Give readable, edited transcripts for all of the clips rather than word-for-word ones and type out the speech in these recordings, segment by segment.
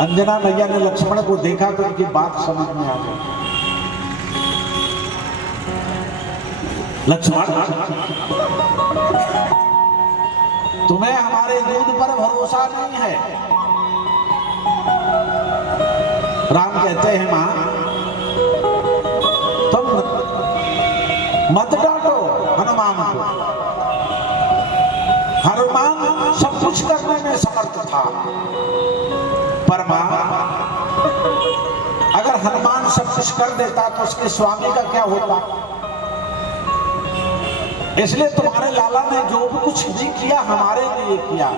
अंजना मैया ने लक्ष्मण को देखा तो उनकी बात समझ में आ गई। लक्ष्मण, तुम्हें हमारे दूध पर भरोसा नहीं है। राम कहते हैं मां, तुम मत डांटो हनुमान को। हनुमान सब कुछ करने में समर्थ था। पर मां, अगर हनुमान सब कुछ कर देता तो उसके स्वामी का क्या होता? इसलिए तुम्हारे लाला ने जो भी कुछ नहीं किया हमारे लिए किया,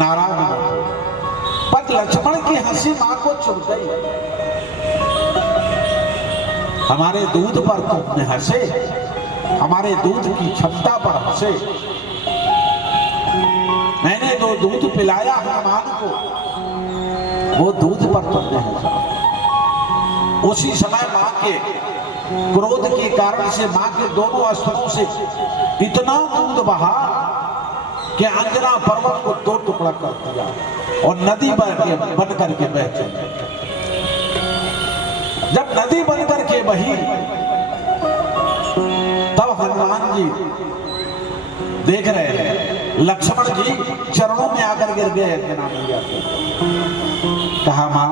नाराज मत हो। पर लक्ष्मण की हंसी मां को चुभ गई। हमारे दूध पर तुमने हंसे, हमारे दूध की क्षमता पर हंसे। मैंने जो दूध पिलाया हनुमान को, वो दूध पर तुमने हंसा। उसी समय मां के क्रोध के कारण से मां के दोनों अस्त्रों से इतना दूध बहा कि अंजना पर्वत को दो टुकड़ा कर दिया और नदी बन करके बहते। जब नदी बन करके बही तब हनुमान जी देख रहे हैं लक्ष्मण जी चरणों में आकर गिर गए। अंजना मैया को कहा, मां,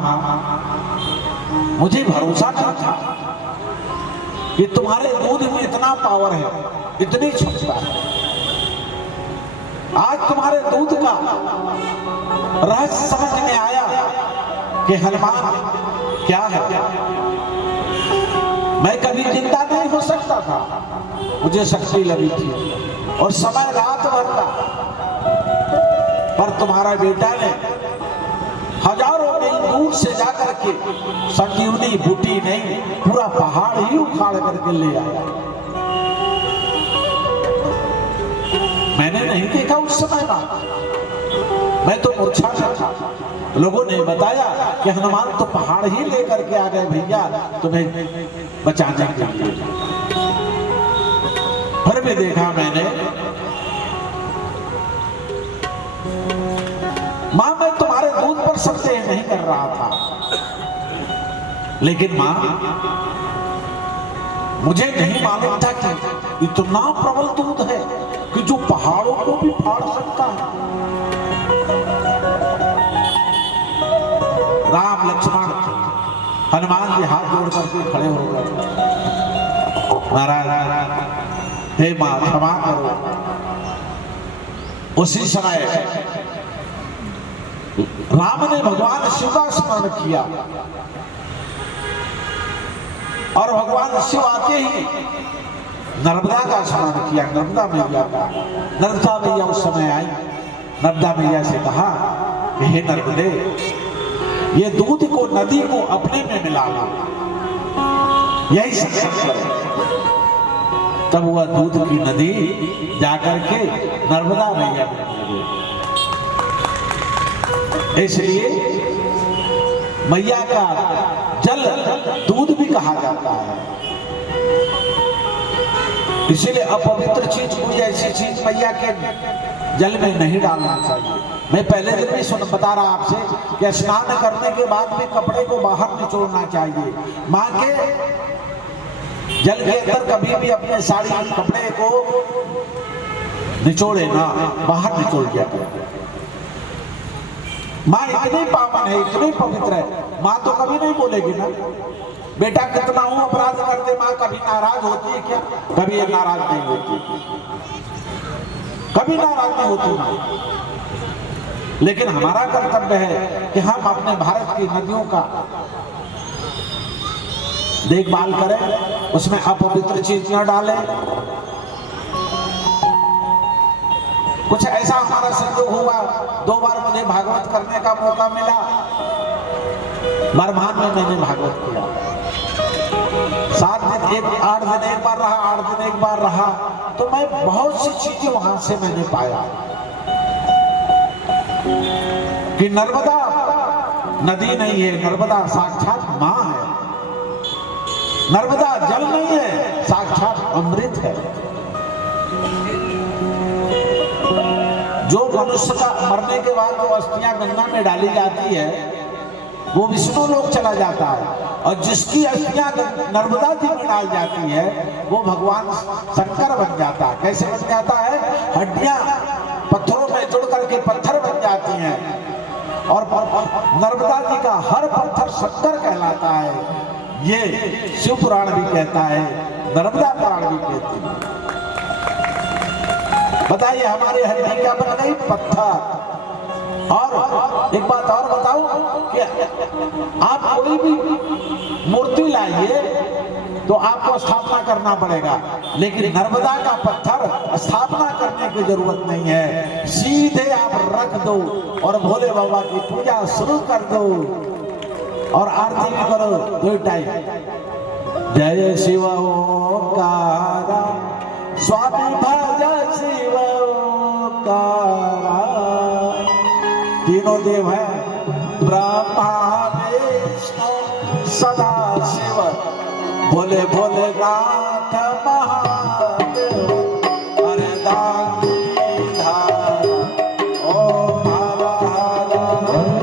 मुझे भरोसा नहीं था कि तुम्हारे दूध में इतना पावर है, इतनी क्षमता है। आज तुम्हारे दूध का रहस्य समझ में आया कि हनुमान क्या है। मैं कभी जिंदा नहीं हो सकता था, मुझे शक्ति लगी थी और समय रात भर का। पर तुम्हारा बेटा ने हजारों मील दूर से जाकर के संजीवनी बूटी नहीं, पूरा पहाड़ ही उखाड़ करके ले आया। मैंने नहीं देखा उस समय ना, मैं तो मूर्छा में था। लोगों ने बताया कि हनुमान तो पहाड़ ही लेकर के आ गए भैया तुम्हें बचाने के लिए। फिर भी देखा मैंने, मां, मैं तुम्हारे दूध पर संदेह नहीं कर रहा था, लेकिन मां, मुझे नहीं मालूम था कि इतना प्रबल दूध है कि जो पहाड़ों को भी फाड़ सकता है। राम लक्ष्मण हनुमान जी हाथ जोड़ करके खड़े हो गए। महाराज, हे मां, क्षमा करो। उसी समय राम ने भगवान शिव का स्मरण किया और भगवान शिव आते ही नर्मदा का स्मरण किया, नर्मदा मैया का। नर्मदा मैया उस समय आई। नर्मदा मैया से कहा कि हे नर्मदे, ये दूध को, नदी को अपने में मिला लो, यही संकल्प करो। तब वह दूध की नदी जाकर के नर्मदा मैया में मिल गई। इसलिए मैया का जल दूध भी कहा जाता है। इसीलिए अपवित्र चीज, कोई ऐसी चीज मैया के जल में नहीं डालना चाहिए। मैं पहले दिन भी बता रहा आपसे कि स्नान करने के बाद भी कपड़े को बाहर निचोड़ना चाहिए। माँ के जल के अंदर कभी भी अपने साड़ी कपड़े को निचोड़े ना, बाहर निचोड़ दिया। माँ इतनी पावन है, इतनी पवित्र है, माँ तो कभी नहीं बोलेगी ना बेटा कितना हूं अपराध करते। माँ कभी नाराज होती है क्या? कभी ये नाराज नहीं होती, कभी नाराज नहीं होती माँ। लेकिन हमारा कर्तव्य है कि हम अपने भारत की नदियों का देखभाल करें, उसमें अपवित्र चीज न डालें। कुछ ऐसा हमारा संयोग हुआ, 2 बार मुझे भागवत करने का मौका मिला। बरमान में मैंने भागवत किया, 7 दिन 8 दिन एक बार रहा, 8 दिन एक बार रहा, तो मैं बहुत सी चीजें वहां से मैंने पाया कि नर्मदा नदी नहीं है, नर्मदा साक्षात मां है। नर्मदा जल नहीं है, साक्षात अमृत है। जो मनुष्य का मरने के बाद जो अस्थियां गंगा में डाली जाती है, वो विष्णु लोक चला जाता है, और जिसकी अस्थियां नर्मदा जी में डाल जाती है वो भगवान शंकर बन जाता है। कैसे बन जाता है? हड्डियां पत्थरों में जुड़ करके पत्थर बन जाती हैं, और नर्मदा जी का हर पत्थर शंकर कहलाता है। ये शिव पुराण भी कहता है, नर्मदा पुराण भी कहती है। बताइए हमारी हड्डी क्या बन गई? पत्थर। और एक बात और बताऊं कि आप कोई भी मूर्ति लाइए तो आपको स्थापना करना पड़ेगा, लेकिन नर्मदा का पत्थर स्थापना करने की जरूरत नहीं है, सीधे आप रख दो और भोले बाबा की पूजा शुरू कर दो और आरती भी करो 2 टाइम। जय शिव ओंकारा स्वामी भज शिव ओंकारा। तीनों देव है, ब्रह्मा विष्णु सदा शिव, भोले भोले नाथ महादेव। हरे दानी धारा ओम हर हर हरे।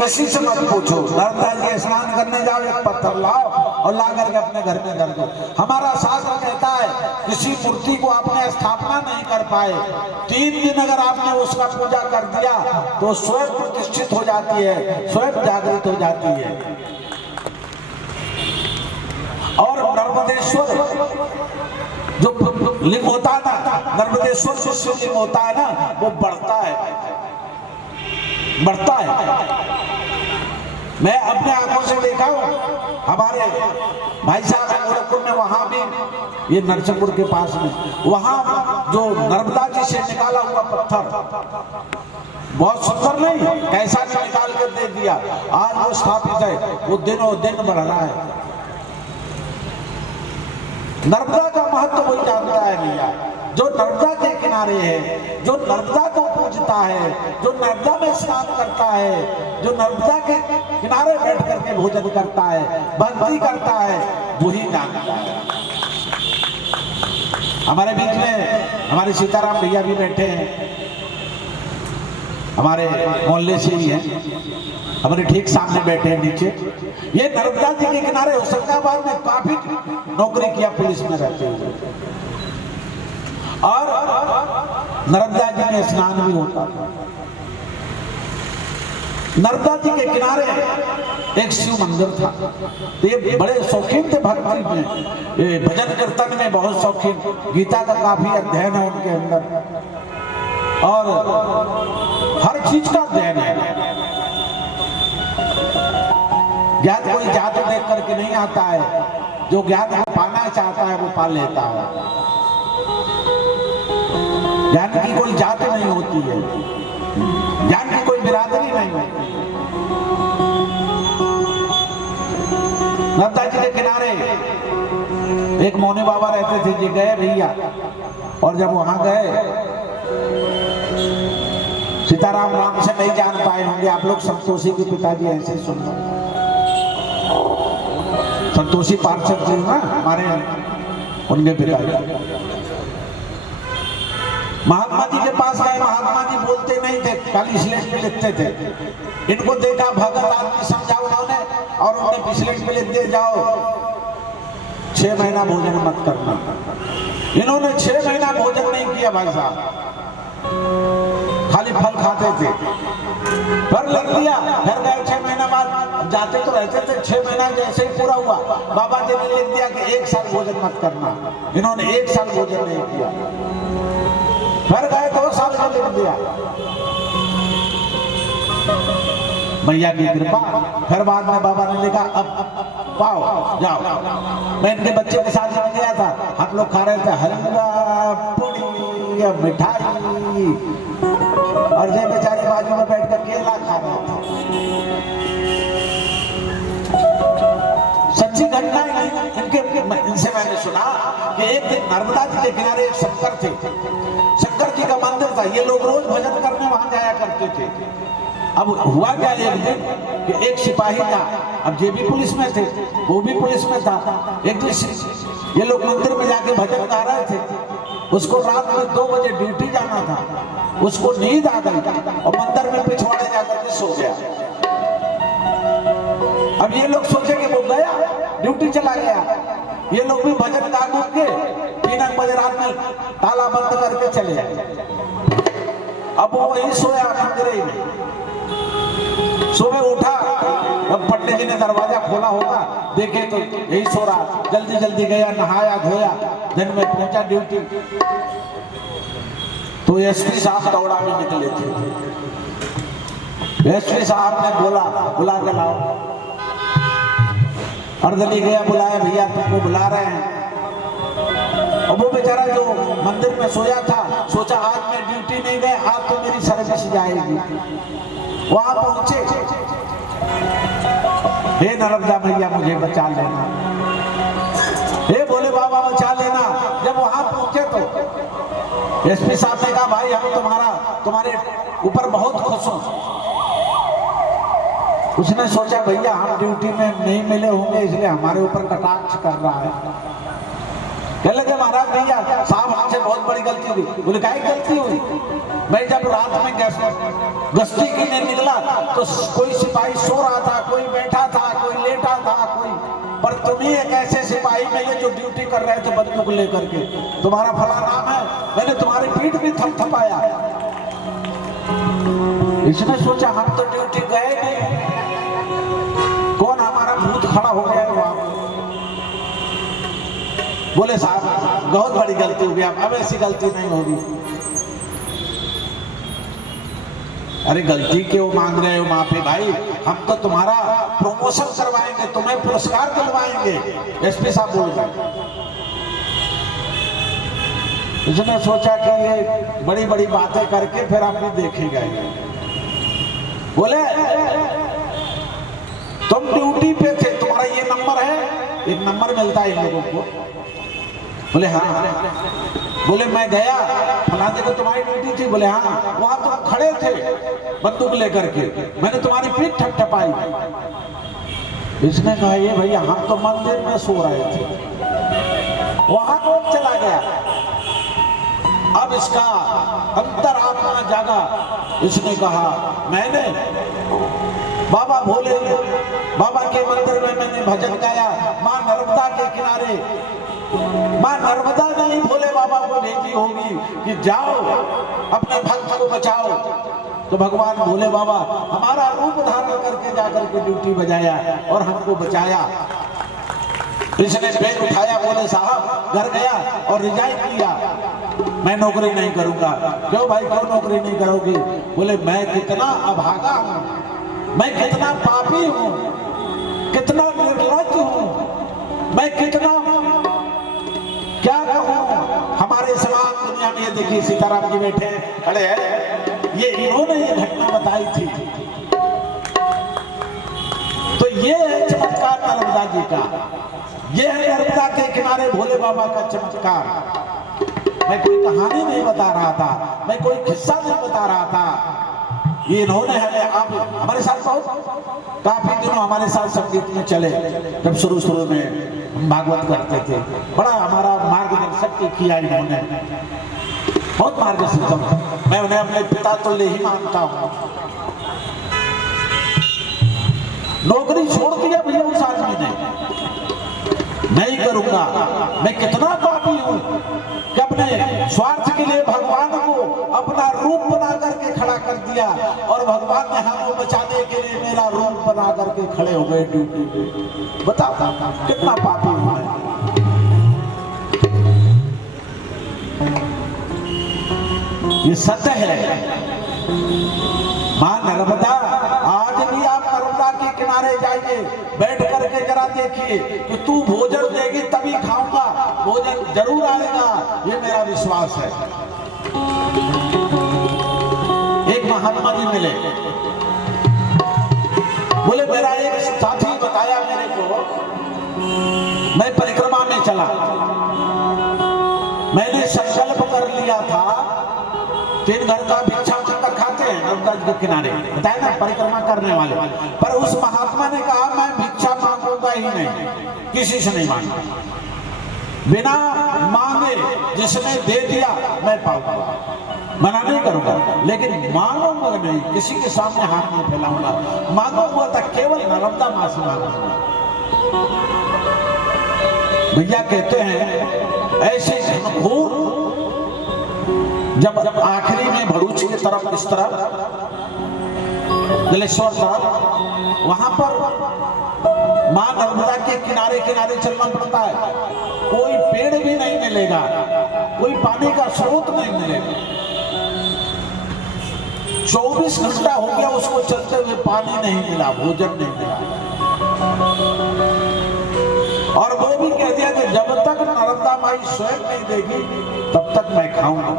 किसी से मत पूछो, नर्मदा जी स्नान करने जाओ, एक पत्थर लाओ और ला करके अपने घर में धर दो। हमारा शास्त्र कहता है किसी मूर्ति को आपने स्थापना नहीं कर पाए, 3 दिन अगर आपने उसका पूजा कर दिया तो स्वयं प्रतिष्ठित हो जाती है, स्वयं जागृत हो जाती है। और नर्मदेश्वर जो लिंग होता है ना, नर्मदेश्वर जो शिवलिंग होता है ना, वो बढ़ता है, बढ़ता है। मैं अपने आंखों से देखा हूं, हमारे भाई साहब गोरखपुर में, वहां भी ये नरसिंहपुर के पास में, वहां जो नर्मदा जी से निकाला हुआ पत्थर बहुत सुंदर नहीं, कैसा भी निकाल कर दे दिया, आज वो स्थापित है, वो दिनों दिन बढ़ रहा है। नर्मदा का महत्व कोई जानता है भैया। जो नर्मदा के किनारे है, जो नर्मदा को पूजता है, जो नर्मदा में स्नान करता है, जो नर्मदा के किनारे बैठ करके भोजन करता है, भक्ति करता है, वही जानता है। हमारे बीच में हमारे सीताराम भैया भी बैठे हैं, हमारे मोहल्ले से ही हैं, हमारे ठीक सामने बैठे हैं नीचे। ये नर्मदा जी के किनारे होशंगाबाद में काफी नौकरी किया पुलिस में रहते हुए, और नर्मदा जी में स्नान भी होता था। नर्मदा जी के किनारे एक शिव मंदिर था, तो ये बड़े शौकीन थे भक्ति में, भजन कीर्तन में बहुत शौकीन, गीता का काफी अध्ययन है उनके अंदर, और हर चीज का अध्ययन है। ज्ञान कोई जात देख करके नहीं आता है, जो ज्ञान को पाना चाहता है वो पा लेता है। ज्ञान की कोई जात नहीं होती है, ज्ञान की कोई बिरादरी नहीं होती। नर्मदा जी के किनारे एक मौनी बाबा रहते थे, जी गए भैया, और जब वहां गए, सीताराम नाम से नहीं जान पाए होंगे आप लोग, संतोषी के पिताजी ऐसे सुनना, संतोषी पार्षद जी ना हमारे, उनके पिताजी महात्मा जी के पास गए। महात्मा जी बोलते नहीं थे, खाली स्लेट पे लिखते थे। इनको देखा भगत आदमी समझा, उन्होंने और उन्हें पिछलेट पे लिख दिए जाओ 6 महीना भोजन मत करना। इन्होंने 6 महीना भोजन नहीं किया भाई साहब, खाली फल खाते थे। पर लिख दिया, फिर गए 6 महीना बाद, जाते तो रहते थे। 6 महीना जैसे ही पूरा हुआ, बाबा जी ने लिख दिया कि 1 साल भोजन मत करना। इन्होंने 1 साल भोजन नहीं किया। फिर गए 2 साल का लिख दिया, मैया की कृपा। फिर बाद में बाबा ने लिखा अब पाओ जाओ। मैं इनके बच्चे के साथ में गया था, हम लोग खा रहे थे हलवा पूरी या मिठाई, और ये बेचारे बाजू में बैठ कर केला खा रहे थे। सच्ची घटना इनसे मैंने सुना कि एक दिन नर्मदा जी के किनारे एक शंकर थे, शंकर जी का मंदिर था। ये लोग रोज भजन करने वहां जाया करते थे। अब हुआ क्या, एक दिन कि एक सिपाही था, अब ये भी पुलिस में थे, वो भी पुलिस में था। एक दिन ये लोग मंदिर में जाके भजन गा रहे थे। उसको रात में 2 बजे ड्यूटी जाना था। उसको नींद आ गई और मंदिर में पिछवाड़े जाकर के सो गया। अब ये लोग सोचे कि वो गया, ड्यूटी चला गया। ये लोग भी भजन गा के 3 बजे रात में ताला बंद करके चले गए। अब वो वही सोया मंदिर में। सुबह उठा, अब पंडित जी ने दरवाजा खोला होगा, देखे तो यही सो रहा। जल्दी जल्दी गया, नहाया धोया, दिन में पहुंचा ड्यूटी। तो एसपी साहब दौड़ा में निकले थे। एसपी साहब ने बोला बुला के लाओ। अर्दली गया, बुलाया, भैया तुमको बुला रहे हैं। और वो बेचारा जो मंदिर में सोया था, सोचा आज मैं ड्यूटी नहीं गया, आज तो मेरी सर्विस जाएगी। वहां पहुंचे, हे नर्मदा मैया मुझे बचा लेना, हे भोले बाबा बचा लेना। जब वहां पहुंचे तो एसपी साहब ने कहा भाई हम तुम्हारे ऊपर बहुत खुश हूं। उसने सोचा भैया हम ड्यूटी में नहीं मिले होंगे इसलिए हमारे ऊपर कटाक्ष कर रहा है। कह लगे महाराज भैया साहब हमसे बहुत बड़ी गलती हुई। बोले क्या गलती हुई? मैं जब रात में गश्ती की नहीं निकला तो कोई सिपाही सो रहा था, कोई बैठा था, कोई लेटा था, कोई, पर तुम्ही एक ऐसे सिपाही मिले जो ड्यूटी कर रहे थे बंदूक लेकर के। तुम्हारा फला नाम है, मैंने तुम्हारी पीठ भी थपथपाया। इसने सोचा हम तो ड्यूटी गए नहीं, कौन हमारा भूत खड़ा हो गया वहां। बोले साहब बहुत बड़ी गलती हो गई, अब ऐसी गलती नहीं होगी। अरे गलती क्यों मांग रहे हो माफी भाई, हम तो तुम्हारा प्रमोशन करवाएंगे, तुम्हें पुरस्कार दिलवाएंगे। एसपी साहब बोल रहे। इसने सोचा कि ये बड़ी बड़ी बातें करके फिर आप भी देखेगा। बोले तुम ड्यूटी पे थे, तुम्हारा ये नंबर है, एक नंबर मिलता है इन लोगों को। बोले हाँ। बोले मैं गया फलाने को तुम्हारी ड्यूटी थी। बोले हाँ, वहां तुम खड़े थे बंदूक लेकर के, मैंने तुम्हारी पीठ ठपठपाई। इसने कहा ये भैया हम तो मंदिर में सो रहे थे, वहां कौन चला गया? अब इसका अंतरात्मा जागा। इसने कहा मैंने बाबा भोले बाबा के मंदिर में मैंने भजन गाया, माँ नर्मदा के किनारे। माँ नर्मदा ने ही भोले बाबा को भेजी होगी कि जाओ अपने भक्त को बचाओ। तो भगवान भोले बाबा हमारा रूप धारण करके जाकर के ड्यूटी बजाया और हमको बचाया। इसने बैग उठाया, बोले साहब घर गया और रिजाइन किया, मैं नौकरी नहीं करूंगा। क्यों भाई क्यों नौकरी नहीं करोगे? बोले मैं कितना अभागा हूं, मैं कितना पापी हूं, कितना निर्लज्ज हूं, मैं कितना क्या कहूं। हमारे समान दुनिया में ये देखिए सीताराम जी बैठे खड़े हैं, ये इन्होंने ये घटना बताई थी। तो ये है चमत्कार नर्मदा जी का, ये है नर्मदा के किनारे भोले बाबा का चमत्कार। मैं कोई कहानी नहीं बता रहा था, मैं कोई किस्सा नहीं बता रहा था। ये इन्होंने हमें आप हमारे साथ बहुत काफी दिनों हमारे साथ संगीत में चले। जब शुरू में हम भागवत करते थे, बड़ा हमारा मार्गदर्शन किया इन्होंने, बहुत मार्गदर्शन। मैं उन्हें अपने पिता तुल्य ही मानता हूँ। नौकरी छोड़ दिया भैया उस आदमी ने, नहीं करूंगा। मैं कितना पापी हूं कि अपने स्वार्थ के लिए भगवान को अपना रूप बना करके खड़ा कर दिया, और भगवान ने हमको बचाने के लिए मेरा रूप बना करके खड़े हो गए ड्यूटी पे। बताओ कितना पापी हूं मैं। ये सत्य है। मां नर्मदा, आज भी आप नर्मदा के किनारे जाइए, बैठ करके जरा देखिए कि तू भोजन देगी तभी खाऊंगा, भोजन जरूर आएगा, ये मेरा विश्वास है। एक महात्मा जी मिले, बोले मेरा एक साथी बताया मेरे को, मैं परिक्रमा में चला, मैंने संकल्प कर लिया था 3 घर का भिक्षा मांगकर खाते हैं नर्मदा जी के किनारे, बताया ना परिक्रमा करने वाले। पर उस महात्मा ने कहा मैं भिक्षा मांगूंगा ही नहीं, किसी से नहीं मांगूंगा, बिना मांगे जिसने दे दिया मैं पाऊंगा, मना नहीं करूंगा, लेकिन मांगूंगा नहीं, किसी के सामने हाथ नहीं फैलाऊंगा, मांगूंगा तो केवल नर्मदा मां से मांगूंगा। भैया कहते हैं ऐसे घनघोर, जब आखिरी में भरूच की तरफ, इस तरफ जलेश्वर तरफ, वहां पर मां नर्मदा के किनारे किनारे चलना पड़ता है, कोई पेड़ भी नहीं मिलेगा, कोई पानी का स्रोत नहीं मिलेगा, 24 घंटा हो गया उसको चलते हुए, पानी नहीं मिला, भोजन नहीं मिला, और वो भी कह दिया कि जब तक नर्मदा माई स्वयं नहीं देगी तब तक मैं खाऊंगा।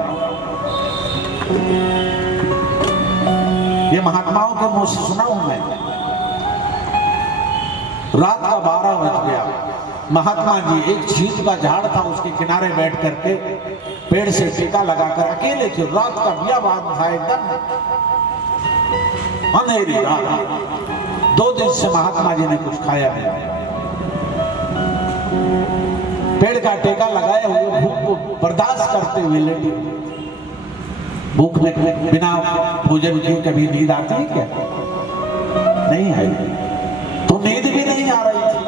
ये महात्माओं के मुंह से सुना हूं मैं। रात का 12 बज गया, महात्मा जी एक चीज का झाड़ था, उसके किनारे बैठ करके पेड़ से टीका लगाकर अकेले थे, रात का बियाबान था, एकदम अंधेरी रात। 2 दिन से महात्मा जी ने कुछ खाया नहीं, पेड़ का टेका लगाए हुए भूख को बर्दाश्त करते हुए लेटे। भूख में बिना भोजन के कभी नींद आती है क्या? नहीं है। तो नींद भी नहीं आ रही थी,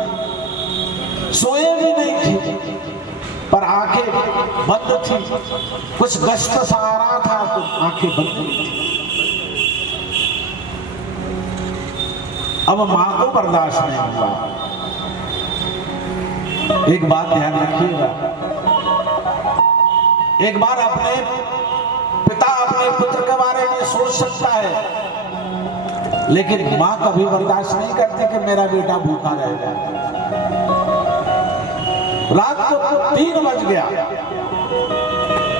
सोए भी नहीं थी, पर आंखें बंद थी, कुछ गश्त सा आ रहा था तो आंखें बंद थी। अब मां को बर्दाश्त नहीं हुआ। एक बात ध्यान रखिएगा, एक बार अपने पिता अपने पुत्र के बारे में सोच सकता है, लेकिन मां कभी बर्दाश्त नहीं करती कि मेरा बेटा भूखा रहेगा। रात को 3 बज गया,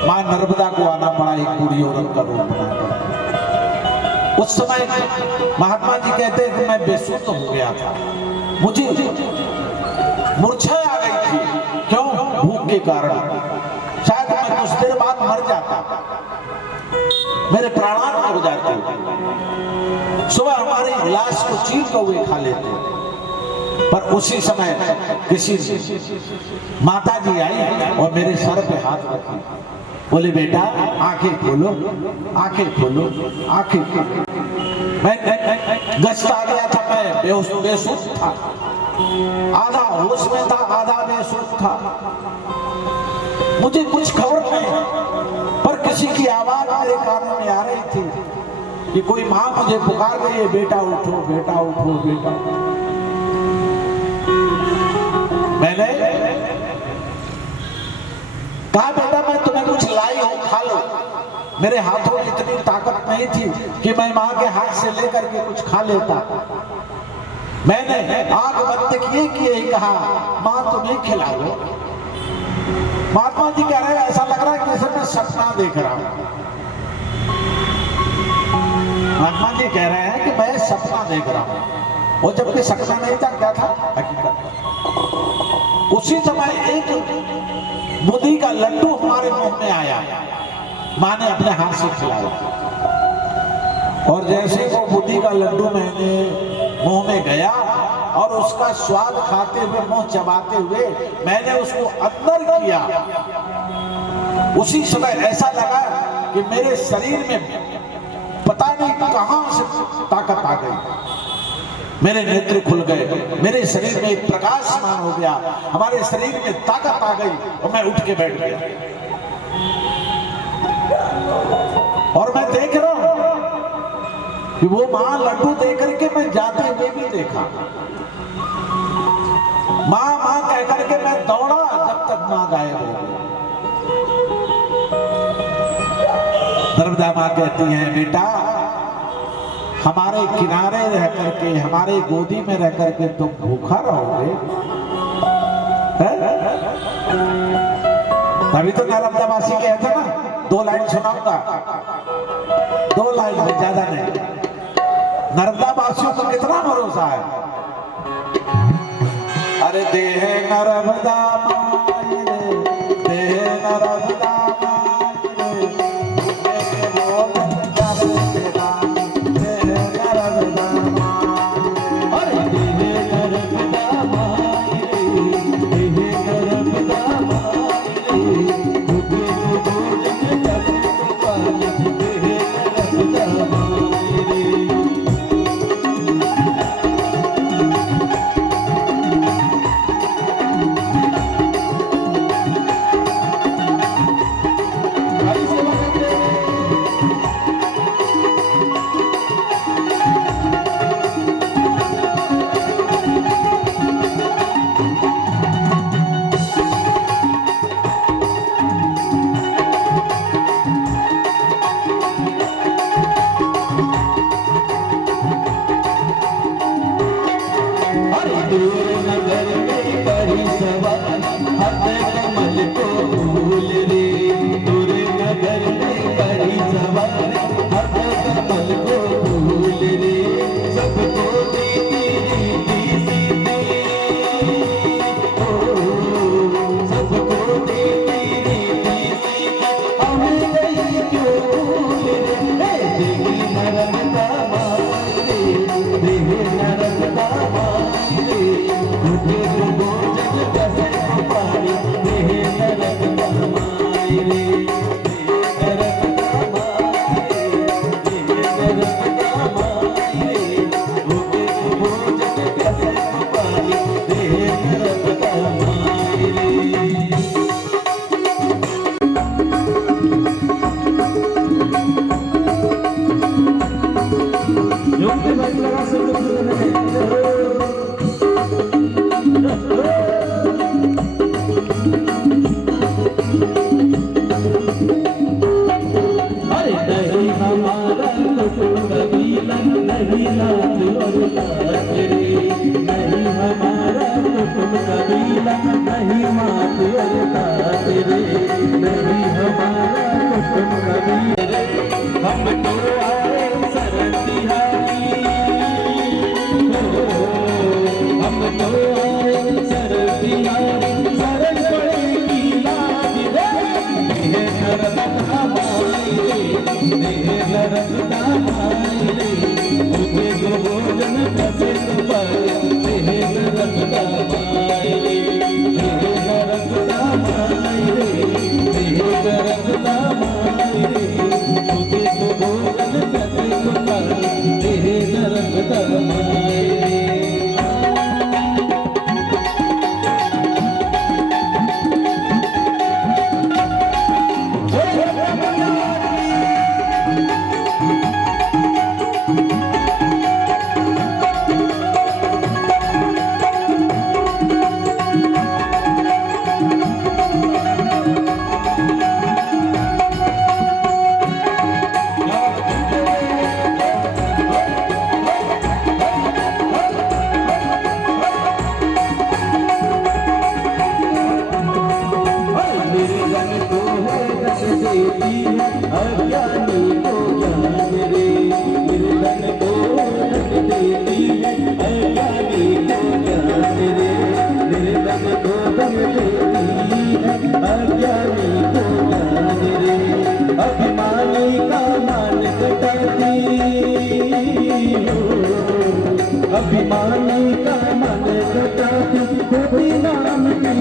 मां नर्मदा को आना पड़ा एक बूढ़ी औरत का रूप बनाकर। उस समय महात्मा जी कहते हैं कि मैं बेसुध हो गया था, मुझे मूर्छा आ गई थी। क्यों? भूख के कारण। शायद मैं कुछ देर बाद मर जाता, मेरे प्राणान हो जाते। सुबह हमारी लाश को चीर के हुए खा लेते, पर उसी समय किसी माता जी आई और मेरे सर पे हाथ रखी, बोले बेटा आंखें खोलो, आंखें खोलो, आंखें खोलो। मैं गश्त आ गया था, मैं बेसुध था, आधा होश में था, आधा बेसुध था, मुझे कुछ खबर नहीं, पर किसी की आवाज मेरे कानों में आ रही थी कि कोई मां मुझे पुकार रही है, बेटा उठो, बेटा उठो, बेटा। मैंने कहा बेटा मैं तुम्हें कुछ लाई हूं, खा लो। मेरे हाथों में इतनी ताकत नहीं थी कि मैं मां के हाथ से लेकर के कुछ खा लेता। मैंने आंख बंद किए कि यही कहा, मां तुम्हें खिला लो। महात्मा जी कह रहे हैं ऐसा लग रहा है जैसे मैं सपना देख रहा हूं। महात्मा जी कह रहे हैं कि मैं सपना देख रहा हूं, वो जबकि सपना नहीं था, क्या था? हकीकत। उसी समय एक बुद्धि का लड्डू हमारे मुंह में आया, मां ने अपने हाथ से खिलाया, और जैसे वो बुद्धि का लड्डू मैंने मुंह में गया और उसका स्वाद खाते हुए, मुंह चबाते हुए मैंने उसको अंदर किया, उसी समय ऐसा लगा कि मेरे शरीर में पता नहीं कहां से ताकत आ गई। मेरे नेत्र खुल गए, मेरे शरीर में एक प्रकाशमान हो गया, हमारे शरीर में ताकत आ गई और मैं उठ के बैठ गया। और मैं देख रहा हूं कि वो मां लड्डू दे करके मैं जाते हुए भी देखा। मां मां कह करके मैं दौड़ा जब तक मां गायब हो गई। नर्मदा मां कहती हैं, बेटा हमारे किनारे रह करके, हमारे गोदी में रह करके तुम भूखा रहोगे? तभी तो नर्मदावासी कहते ना, 2 लाइन सुनाऊंगा, 2 लाइन में, ज्यादा नहीं। नर्मदावासियों को कितना भरोसा है। अरे देह नर्मदा माई रे, देह नर्मदा अभिमानी का मन कटाती नाम की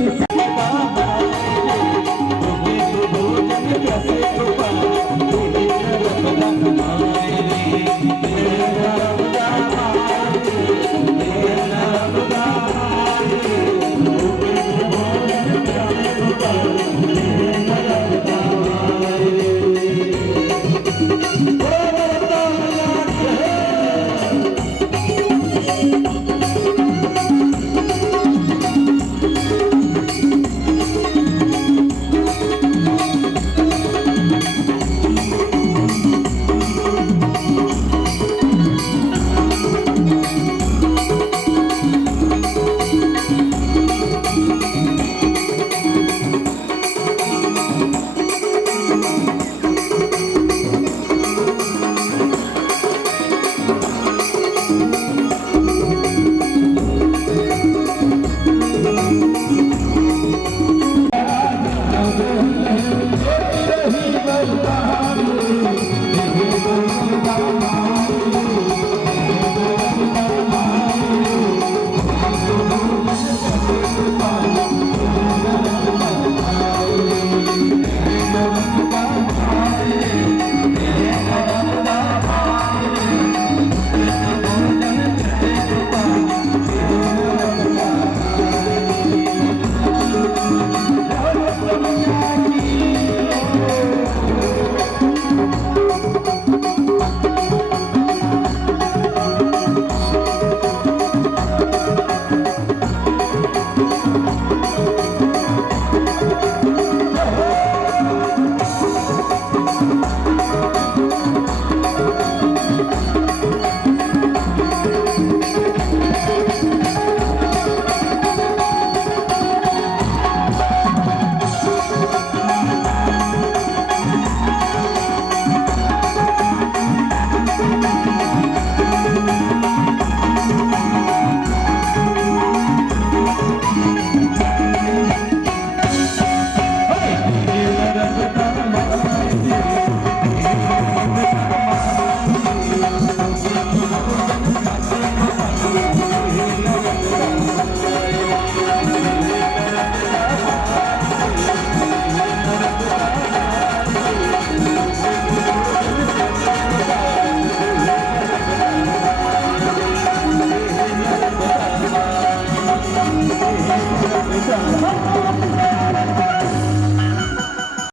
लगता